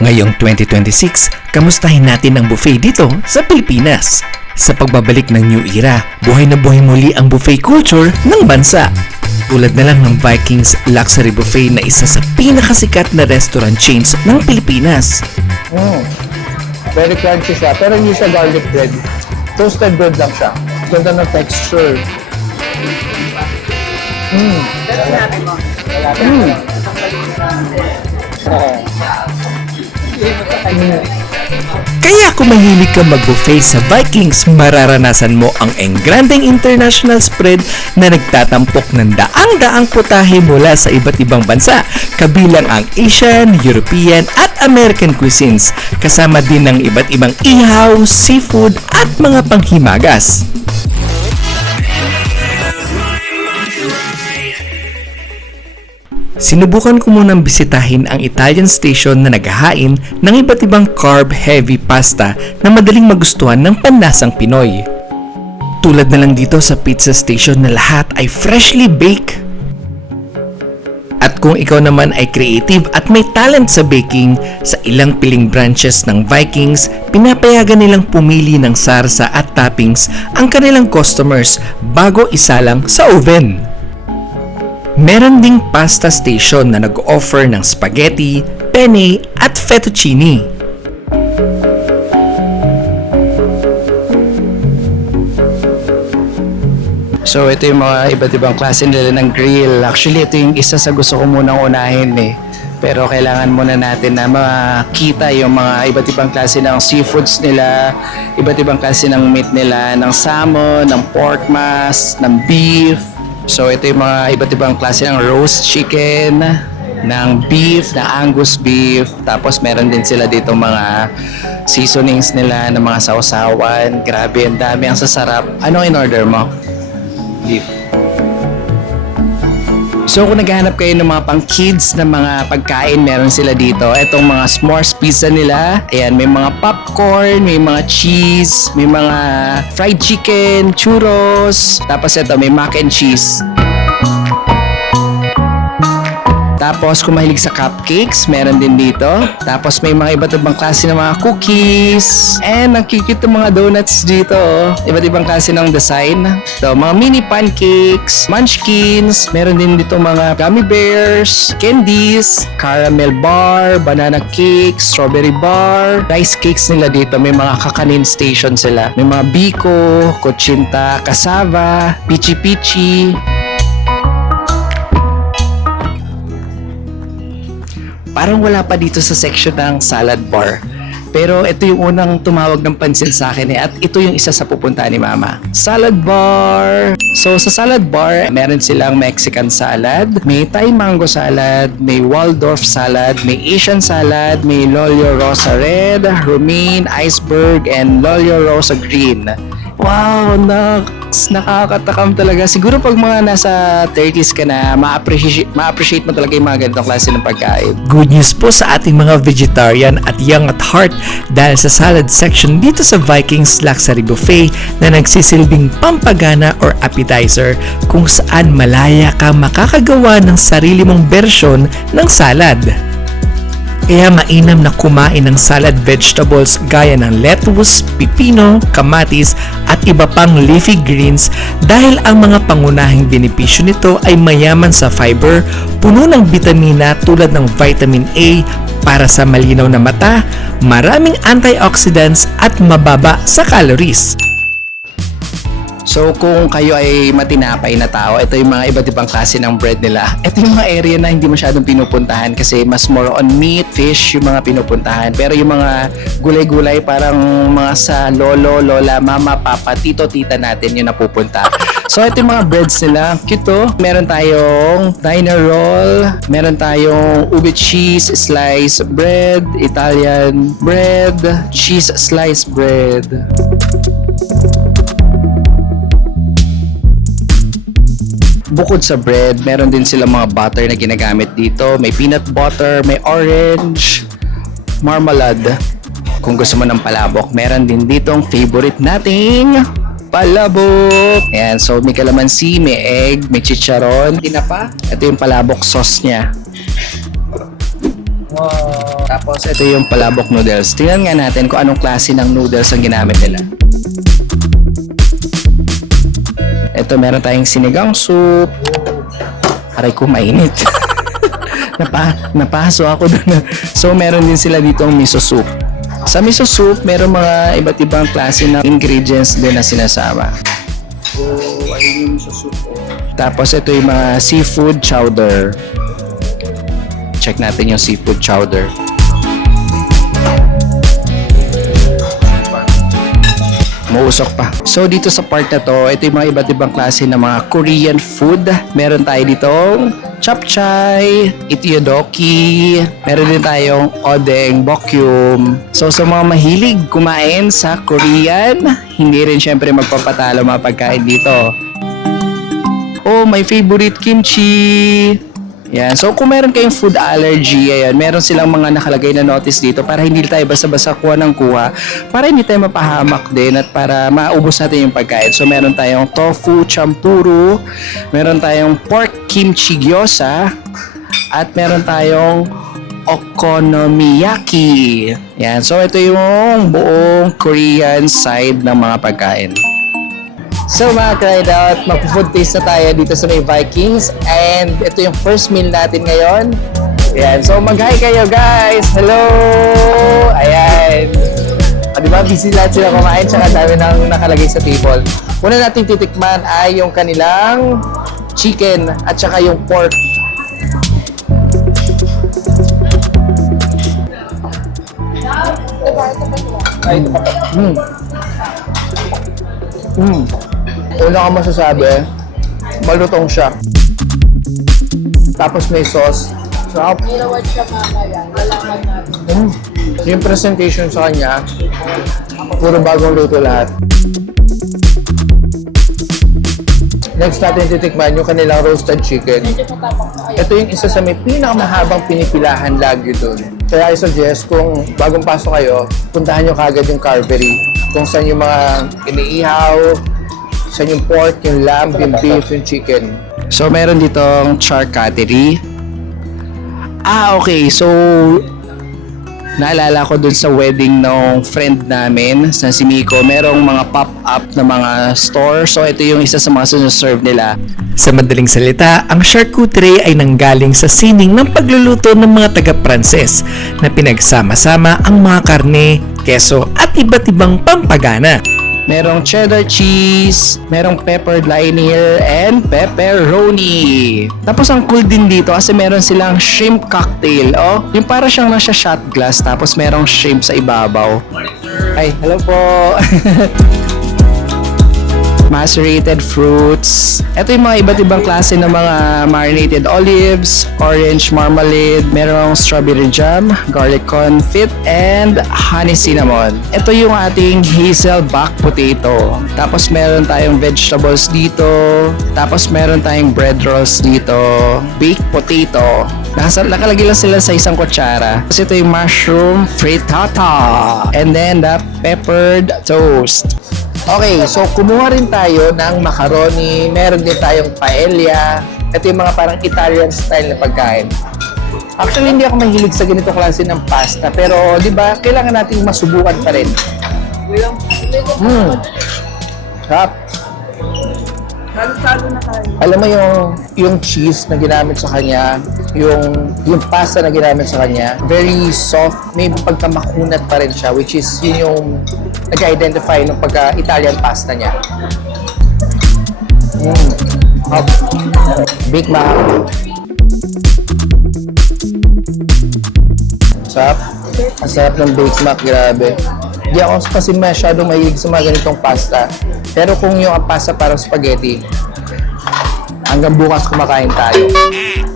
Ngayong 2026, kamustahin natin ang buffet dito sa Pilipinas. Sa pagbabalik ng New Era, buhay na buhay muli ang buffet culture ng bansa. Tulad na lang ng Vikings Luxury Buffet na isa sa pinakasikat na restaurant chains ng Pilipinas. Very crunchy siya, pero hindi siya garlic bread. Toasted bread lang siya. Ganda ng texture. Kaya kung mahilig ka mag-buffet sa Vikings, mararanasan mo ang engrandeng international spread na nagtatampok ng daang-daang putahe mula sa iba't ibang bansa, kabilang ang Asian, European at American cuisines, kasama din ng iba't ibang ihaw, seafood at mga panghimagas. Sinubukan ko munang bisitahin ang Italian station na naghahain ng iba't ibang carb-heavy pasta na madaling magustuhan ng panlasang Pinoy. Tulad na lang dito sa pizza station na lahat ay freshly baked. At kung ikaw naman ay creative at may talent sa baking, sa ilang piling branches ng Vikings, pinapayagan nilang pumili ng sarsa at toppings ang kanilang customers bago isalang sa oven. Meron ding pasta station na nag-offer ng spaghetti, penne at fettuccine. So ito yung mga iba't ibang klase nila ng grill. Actually, ito yung isa sa gusto ko munang unahin eh. Pero kailangan muna natin na makita yung mga iba't ibang klase ng seafoods nila, iba't ibang klase ng meat nila, ng salmon, ng pork mas, ng beef. So ito yung mga iba't ibang klase ng roast chicken, ng beef, ng Angus beef. Tapos meron din sila dito mga seasonings nila ng mga sausawan. Grabe, ang dami, ang sasarap. Ano in order mo? Beef. So kung naghahanap kayo ng mga pang-kids na mga pagkain, meron sila dito. Itong mga s'mores pizza nila. Ayan, may mga popcorn, may mga cheese, may mga fried chicken, churros. Tapos ito, may mac and cheese. Tapos kung mahilig sa cupcakes, meron din dito. Tapos may mga iba't ibang klase ng mga cookies. And ang cute ng mga donuts dito. Iba't ibang klase ng design. So, mga mini pancakes, munchkins. Meron din dito mga gummy bears, candies, caramel bar, banana cake, strawberry bar, rice cakes nila dito. May mga kakanin station sila. May mga biko, kutsinta, cassava, pichi-pichi. Parang wala pa dito sa section ng salad bar. Pero ito yung unang tumawag ng pansin sa akin at ito yung isa sa pupuntahan ni Mama. Salad bar! So sa salad bar, meron silang Mexican salad, may Thai mango salad, may Waldorf salad, may Asian salad, may Lolio Rosa Red, romaine, iceberg, and Lolio Rosa Green. Wow, nakakatakam talaga. Siguro pag mga nasa 30s ka na, ma-appreciate mo talaga yung mga ganitong klase ng pagkain. Good news po sa ating mga vegetarian at young at heart dahil sa salad section dito sa Vikings Luxury Buffet na nagsisilbing pampagana or appetizer kung saan malaya ka makakagawa ng sarili mong bersyon ng salad. Kaya mainam na kumain ng salad vegetables gaya ng lettuce, pipino, kamatis at iba pang leafy greens dahil ang mga pangunahing benepisyo nito ay mayaman sa fiber, puno ng bitamina tulad ng vitamin A para sa malinaw na mata, maraming antioxidants at mababa sa calories. So kung kayo ay matinapay na tao, ito yung mga iba't ibang klase ng bread nila. Ito yung mga area na hindi masyadong pinupuntahan kasi mas more on meat, fish yung mga pinupuntahan. Pero yung mga gulay-gulay parang mga sa lolo, lola, mama, papa, tito, tita natin yung napupunta. So ito yung mga breads nila. Cute to. Meron tayong diner roll, meron tayong ube cheese slice bread, Italian bread, cheese slice bread. Bukod sa bread, meron din sila mga butter na ginagamit dito. May peanut butter, may orange, marmalade. Kung gusto mo ng palabok, meron din ditong favorite nating palabok. Ayan, so may kalamansi, may egg, may chicharon. Tinapa. Ito yung palabok sauce niya. Wow. Tapos ito yung palabok noodles. Tingnan nga natin kung anong klase ng noodles ang ginamit nila. Ito meron tayong sinigang soup. Aray ko, mainit. Napaso ako doon. So meron din sila dito ang miso soup. Sa miso soup, meron mga iba't ibang klase ng ingredients din na sinasama. So, ano yung miso soup? Tapos ito yung mga seafood chowder. Check natin yung seafood chowder. Mausok pa. So dito sa part na to, ito yung mga iba't ibang klase ng mga Korean food. Meron tayo ditong chapchae, itiyodoki, meron din tayong odeng bokyum. So sa mga mahilig kumain sa Korean, hindi rin syempre magpapatalo mga pagkain dito. Oh, my favorite kimchi! Yan. So, kung meron kayong food allergy, ayan, meron silang mga nakalagay na notice dito para hindi tayo basta-basta kuha ng kuha, para hindi tayo mapahamak din at para maubos natin yung pagkain. So, meron tayong tofu champuru, meron tayong pork kimchi gyoza, at meron tayong okonomiyaki. Yan. So, ito yung buong Korean side ng mga pagkain. So mga cried out, mag-food taste na tayo dito sa may Vikings and ito yung first meal natin ngayon. Ayan, so mag-hi kayo guys! Hello! Ayan! Diba, busy lahat sila kumain tsaka dami nang nakalagay sa table. Una nating titikman ay yung kanilang chicken at saka yung pork. Ay, Una ka masasabi, malutong siya. Tapos may sauce. Sarap. Nilawad siya mamaya. Lalaman natin. Yung presentation sa kanya, puro bagong luto lahat. Next natin titikman yung kanilang roasted chicken. Medyo matapang pa kayo. Ito yung isa sa may pinakamahabang pinipilahan lagi doon. Kaya I suggest kung bagong pasok kayo, puntahan nyo kagad yung Carvery. Kung saan yung mga iniihaw, saan yung pork, yung lamb, yung beef, yung chicken. So, meron ditong charcuterie. Okay. So, naalala ko dun sa wedding ng friend namin, sa si Miko, merong mga pop-up na mga store. So, ito yung isa sa mga sinuserve nila. Sa madaling salita, ang charcuterie ay nanggaling sa sining ng pagluluto ng mga taga-Pranses na pinagsama-sama ang mga karne, keso at iba't ibang pampagana. Merong cheddar cheese, merong peppered linear, and pepperoni. Tapos ang cool din dito kasi meron silang shrimp cocktail. Oh, yung para siyang nasa shot glass tapos merong shrimp sa ibabaw. Ay, hello po. Macerated fruits. Ito yung mga iba't ibang klase ng mga marinated olives, orange marmalade, merong strawberry jam, garlic confit, and honey cinnamon. Ito yung ating hazel back potato. Tapos meron tayong vegetables dito. Tapos meron tayong bread rolls dito. Baked potato. Nakalagay lang sila sa isang kutsara. Tapos ito yung mushroom frittata. And then the peppered toast. Okay, so kumuha rin tayo ng macaroni, meron din tayong paella. Ito yung mga parang Italian style na pagkain. Actually, hindi ako mahilig sa ganito klase ng pasta, pero di ba, kailangan nating masubukan pa rin. Sarap. Lalo na tayo. Alam mo yung cheese na ginamit sa kanya, yung pasta na ginamit sa kanya, very soft, may pagkamakunat pa rin siya, which is yun yung nag-identify ng pagka-Italian pasta niya. Big Mac. Sarap. Ang sarap ng Big Mac, grabe. Hindi ako kasi masyadong mahilig sa mga ganitong pasta. Pero kung yung pasta parang spaghetti, hanggang bukas kumakain tayo.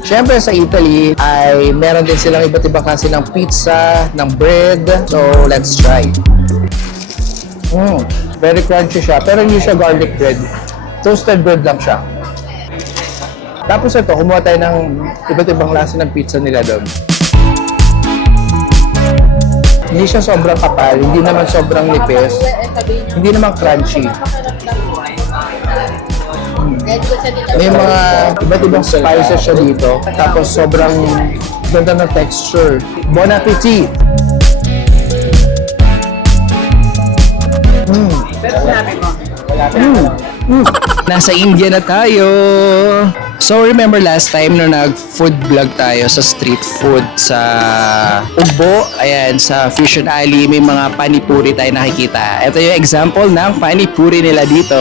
Siyempre sa Italy ay meron din silang iba't ibang klase ng pizza, ng bread. So let's try. Very crunchy siya, pero hindi siya garlic bread. Toasted bread lang siya. Tapos ito, kumuha tayo ng iba't ibang klase ng pizza nila doon. Hindi siya sobrang kapal, hindi naman sobrang nipis, hindi naman crunchy. May mga iba't ibang spices siya dito. Tapos sobrang Ganda ng texture. Bon appetit! Nasa India na tayo. So remember last time no nag-food vlog tayo sa street food sa Ugbo, ayan sa Fusion Alley, may mga panipuri tayo nakikita. Ito yung example ng panipuri nila dito.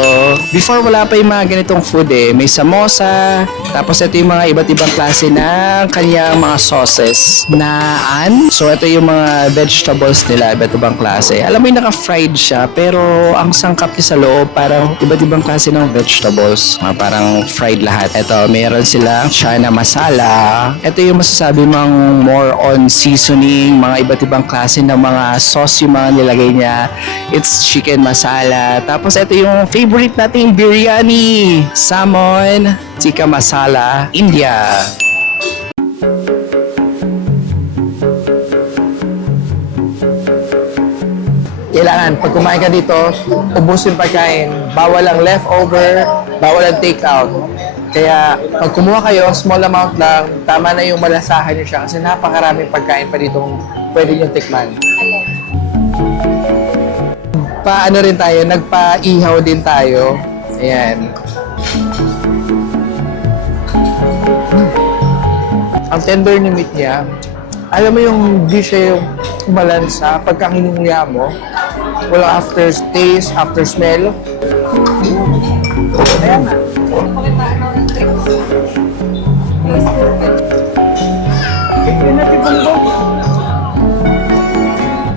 Before wala pa yung mga ganitong food may samosa, tapos ito yung mga iba't ibang klase ng kanyang mga sauces. Naan. So ito yung mga vegetables nila, iba't ibang klase. Alam mo yung naka-fried siya, pero ang sangkap niya sa loob parang iba't ibang klase ng vegetables. Parang fried lahat. Ito, meron silang chana masala. Ito yung masasabi mong more on seasoning, mga iba't ibang klase ng mga sauce yung mga nilagay niya. It's chicken masala. Tapos ito yung favorite nating biryani, salmon tikka masala, India. Kailangan, pag kumain ka dito, ubusin pagkain. Bawal ang leftover, bawal ang takeout. Kaya, pag kumuha kayo, small amount lang, tama na yung malasahan nyo siya kasi napakaraming pagkain pa dito pwede nyo tikman. Paano rin tayo, nagpa-ihaw din tayo. Ayan. Ang tender ni meat niya, alam mo yung di siya yung malansa pagka hinunguya mo, walang aftertaste, after smell.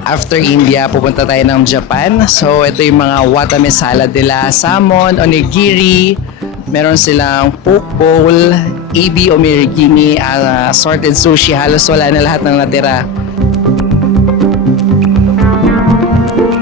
After India, pupunta tayo ng Japan. So, ito yung mga watame salad nila. Salmon, onigiri, meron silang poke bowl, ebi omirigimi, assorted sushi. Halos wala na lahat ng natira.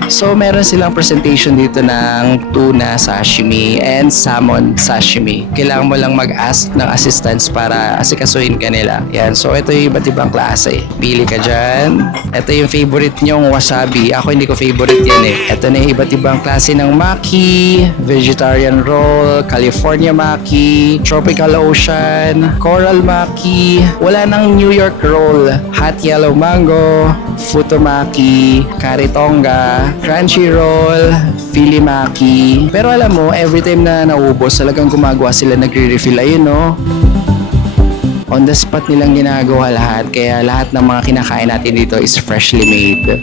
So, meron silang presentation dito ng tuna sashimi and salmon sashimi. Kailangan mo lang mag-ask ng assistance para asikasuhin ka nila. Yan. So, ito yung iba't ibang klase. Pili ka dyan. Ito yung favorite nyong wasabi. Ako hindi ko favorite yan Ito na yung iba't ibang klase ng maki, vegetarian roll, California maki, tropical ocean, coral maki, wala nang New York roll, hot yellow mango, futomaki, karitonga, crunchy roll, filimaki. Pero alam mo, every time na naubos, talagang gumagawa sila, nagre-refill. Ayun, no? On the spot nilang ginagawa lahat. Kaya lahat ng mga kinakain natin dito is freshly made.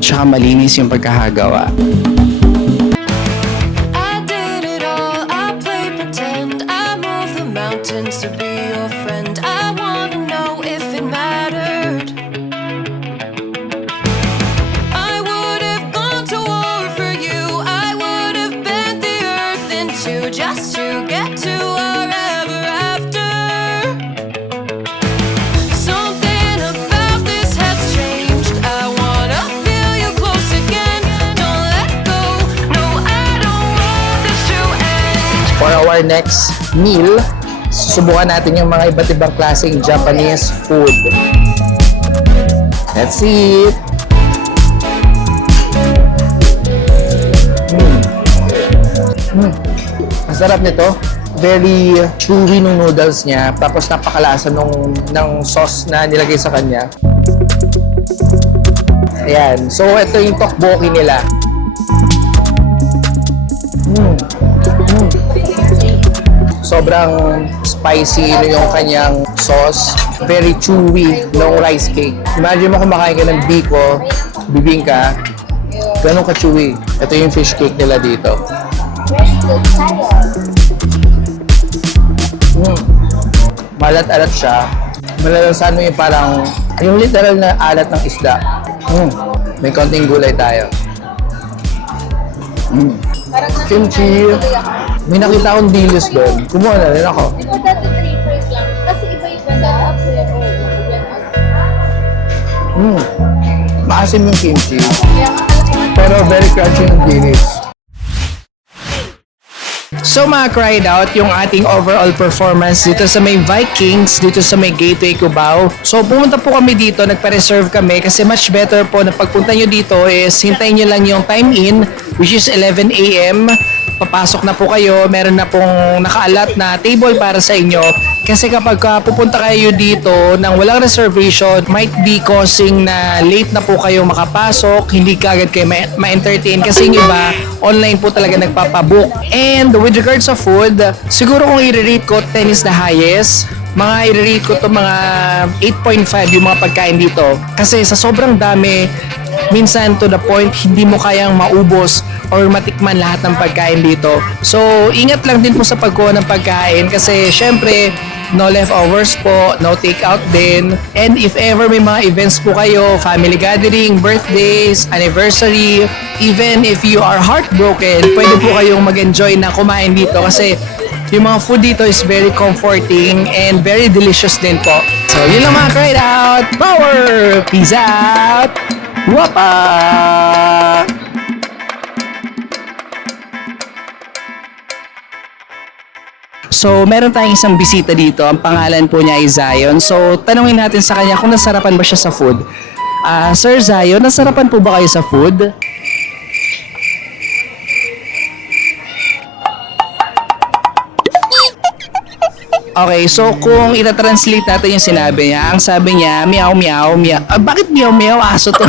Tsaka malinis yung pagkakagawa. I did it all, I played pretend, I moved the mountains to be your friend. I wanna know if it mattered. I would have gone to war for you, I would have bent the earth in two just to get to our ever after. Something about this has changed, I wanna feel you close again. Don't let go, no I don't want this to end. For our next meal, susubukan natin yung mga iba't ibang klaseng Japanese food. Let's eat! Ang sarap nito. Very chewy nung noodles niya. Tapos napakalasa ng sauce na nilagay sa kanya. Ayan. So, ito yung tteokbokki nila. Sobrang spicy yung kanyang sauce. Very chewy ng rice cake. Imagine mo kumakain ka ng biko, bibingka, ganun ka-chewy. Ito yung fish cake nila dito. Malat-alat siya. Malalasan mo yung parang, yung literal na alat ng isda. May konting gulay tayo. Kimchi. May nakita akong dilis doon. Kumuha na rin ako. Di ba dati 3 fries lang? Kasi iba-iba sa apps Maasim yung kimchi. Kaya Pero very crunchy yung dilis. So mga cried out yung ating overall performance dito sa may Vikings, dito sa may Gateway Cubao. So pumunta po kami dito, nagpa-reserve kami kasi much better po na pagpunta nyo dito is hintayin nyo lang yung time in which is 11 a.m. papasok na po kayo, meron na pong nakaalat na table para sa inyo. Kasi kapag pupunta kayo dito nang walang reservation, might be causing na late na po kayo makapasok, hindi kagad kayo ma-entertain kasi yung iba, online po talaga nagpapabook. And with regards sa food, siguro kung i-rate ko, 10 is the highest. Mga i-rate ko to mga 8.5 yung mga pagkain dito. Kasi sa sobrang dami, minsan to the point, hindi mo kayang maubos or matikman lahat ng pagkain dito. So, ingat lang din po sa pagkuha ng pagkain kasi syempre, no leftovers po, no takeout din. And if ever may mga events po kayo, family gathering, birthdays, anniversary, even if you are heartbroken, pwede po kayong mag-enjoy na kumain dito kasi yung mga food dito is very comforting and very delicious din po. So, yun lang mga cried out. Power! Peace out! Wapa! So, meron tayong isang bisita dito. Ang pangalan po niya ay Zion. So, tanungin natin sa kanya kung nasarapan ba siya sa food. Sir Zion, nasarapan po ba kayo sa food? Okay, so kung ita-translate natin yung sinabi niya, ang sabi niya, meow meow meow. Bakit meow meow? Aso to.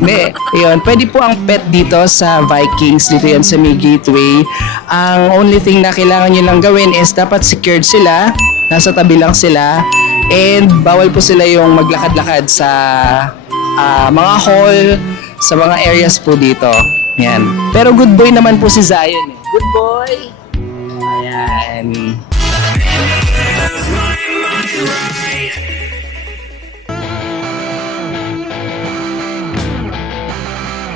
Hindi, yun. Pwede po ang pet dito sa Vikings, dito yan sa may gateway. Ang only thing na kailangan nyo lang gawin is dapat secured sila, nasa tabi lang sila, and bawal po sila yung maglakad-lakad sa mga hall, sa mga areas po dito. Yan. Pero good boy naman po si Zion eh. Good boy! Ayan.